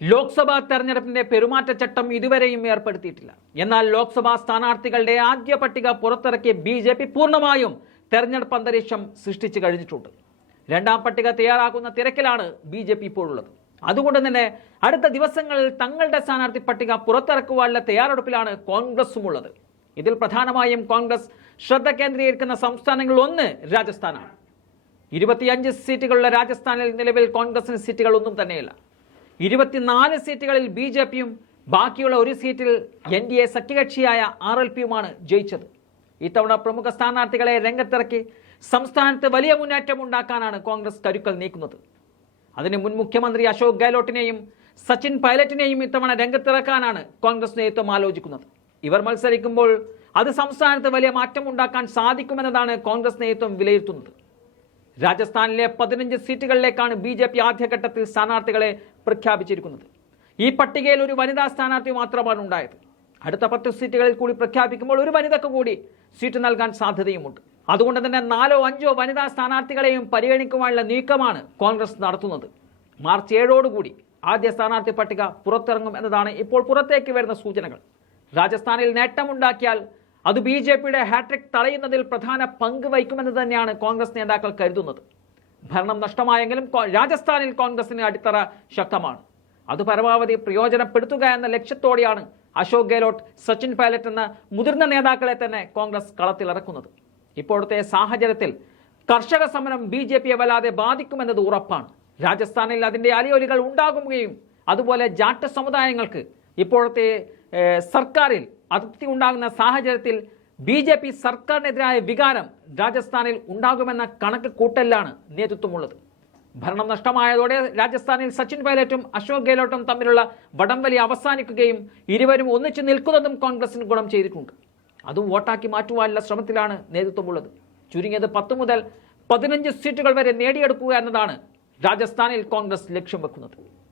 ലോക്സഭാ തെരഞ്ഞെടുപ്പിന്റെ പെരുമാറ്റച്ചട്ടം ഇതുവരെയും ഏർപ്പെടുത്തിയിട്ടില്ല. എന്നാൽ ലോക്സഭാ സ്ഥാനാർത്ഥികളുടെ ആദ്യ പട്ടിക പുറത്തിറക്കിയ BJP പൂർണ്ണമായും തെരഞ്ഞെടുപ്പ് അന്തരീക്ഷം സൃഷ്ടിച്ചു കഴിഞ്ഞിട്ടുണ്ട്. രണ്ടാം പട്ടിക തയ്യാറാക്കുന്ന തിരക്കിലാണ് BJP ഇപ്പോഴുള്ളത്. അതുകൊണ്ട് തന്നെ അടുത്ത ദിവസങ്ങളിൽ തങ്ങളുടെ സ്ഥാനാർത്ഥി പട്ടിക പുറത്തിറക്കുവാനുള്ള തയ്യാറെടുപ്പിലാണ് കോൺഗ്രസും ഉള്ളത്. ഇതിൽ പ്രധാനമായും കോൺഗ്രസ് ശ്രദ്ധ കേന്ദ്രീകരിക്കുന്ന സംസ്ഥാനങ്ങളിൽ ഒന്ന് രാജസ്ഥാനാണ്. 25 സീറ്റുകളുള്ള രാജസ്ഥാനിൽ നിലവിൽ കോൺഗ്രസിന് സീറ്റുകൾ ഒന്നും തന്നെയില്ല. 24 സീറ്റുകളിൽ BJPയും ബാക്കിയുള്ള ഒരു സീറ്റിൽ NDA സഖ്യകക്ഷിയായ RLPയുമാണ് ജയിച്ചത്. ഇത്തവണ പ്രമുഖ സ്ഥാനാർത്ഥികളെ രംഗത്തിറക്കി സംസ്ഥാനത്ത് വലിയ മുന്നേറ്റം ഉണ്ടാക്കാനാണ് കോൺഗ്രസ് കരുക്കൾ നീക്കുന്നത്. അതിന് മുൻ മുഖ്യമന്ത്രി അശോക് ഗെഹ്ലോട്ടിനെയും സച്ചിൻ പൈലറ്റിനെയും ഇത്തവണ രംഗത്തിറക്കാനാണ് കോൺഗ്രസ് നേതൃത്വം ആലോചിക്കുന്നത്. ഇവർ മത്സരിക്കുമ്പോൾ അത് സംസ്ഥാനത്ത് വലിയ മാറ്റം ഉണ്ടാക്കാൻ സാധിക്കുമെന്നതാണ് കോൺഗ്രസ് നേതൃത്വം വിലയിരുത്തുന്നത്. രാജസ്ഥാനിലെ 15 സീറ്റുകളിലേക്കാണ് BJP ആദ്യഘട്ടത്തിൽ സ്ഥാനാർത്ഥികളെ പ്രഖ്യാപിച്ചിരിക്കുന്നത്. ഈ പട്ടികയിൽ ഒരു വനിതാ സ്ഥാനാർത്ഥി മാത്രമാണ് ഉണ്ടായത്. അടുത്ത 10 സീറ്റുകളിൽ കൂടി പ്രഖ്യാപിക്കുമ്പോൾ ഒരു വനിതയ്ക്ക് കൂടി സീറ്റ് നൽകാൻ സാധ്യതയുമുണ്ട്. അതുകൊണ്ട് തന്നെ 4 or 5 വനിതാ സ്ഥാനാർത്ഥികളെയും പരിഗണിക്കുവാനുള്ള നീക്കമാണ് കോൺഗ്രസ് നടത്തുന്നത്. മാർച്ച് 7 ആദ്യ സ്ഥാനാർത്ഥി പട്ടിക പുറത്തിറങ്ങും എന്നതാണ് ഇപ്പോൾ പുറത്തേക്ക് വരുന്ന സൂചനകൾ. രാജസ്ഥാനിൽ നേട്ടമുണ്ടാക്കിയാൽ അത് BJPയുടെ ഹാട്രിക് തടയുന്നതിൽ പ്രധാന പങ്ക് വഹിക്കുമെന്ന് തന്നെയാണ് കോൺഗ്രസ് നേതാക്കൾ കരുതുന്നത്. ഭരണം നഷ്ടമായെങ്കിലും രാജസ്ഥാനിൽ കോൺഗ്രസിന് അടിത്തറ ശക്തമാണ്. അത് പരമാവധി പ്രയോജനപ്പെടുത്തുക എന്ന ലക്ഷ്യത്തോടെയാണ് അശോക് ഗെഹ്ലോട്ട്, സച്ചിൻ പൈലറ്റ് എന്ന മുതിർന്ന നേതാക്കളെ തന്നെ കോൺഗ്രസ് കളത്തിലിറക്കുന്നത്. ഇപ്പോഴത്തെ സാഹചര്യത്തിൽ കർഷക സമരം BJPയെ വല്ലാതെ ബാധിക്കുമെന്നത് ഉറപ്പാണ്. രാജസ്ഥാനിൽ അതിൻ്റെ അലയൊലികൾ ഉണ്ടാകുകയും അതുപോലെ ജാട്ട് സമുദായങ്ങൾക്ക് ഇപ്പോഴത്തെ സർക്കാരിൽ അതൃപ്തി ഉണ്ടാകുന്ന സാഹചര്യത്തിൽ BJP സർക്കാരിനെതിരായ വികാരം രാജസ്ഥാനിൽ ഉണ്ടാകുമെന്ന കണക്ക് കൂട്ടലിലാണ് നേതൃത്വമുള്ളത്. ഭരണം നഷ്ടമായതോടെ രാജസ്ഥാനിൽ സച്ചിൻ പൈലറ്റും അശോക് ഗെഹ്ലോട്ടും തമ്മിലുള്ള വടംവലി അവസാനിക്കുകയും ഇരുവരും ഒന്നിച്ചു നിൽക്കുന്നതും കോൺഗ്രസിന് ഗുണം ചെയ്തിട്ടുണ്ട്. അതും വോട്ടാക്കി മാറ്റുവാനുള്ള ശ്രമത്തിലാണ് നേതൃത്വമുള്ളത്. ചുരുങ്ങിയത് 10 മുതൽ 15 സീറ്റുകൾ വരെ നേടിയെടുക്കുക എന്നതാണ് രാജസ്ഥാനിൽ കോൺഗ്രസ് ലക്ഷ്യം വെക്കുന്നത്.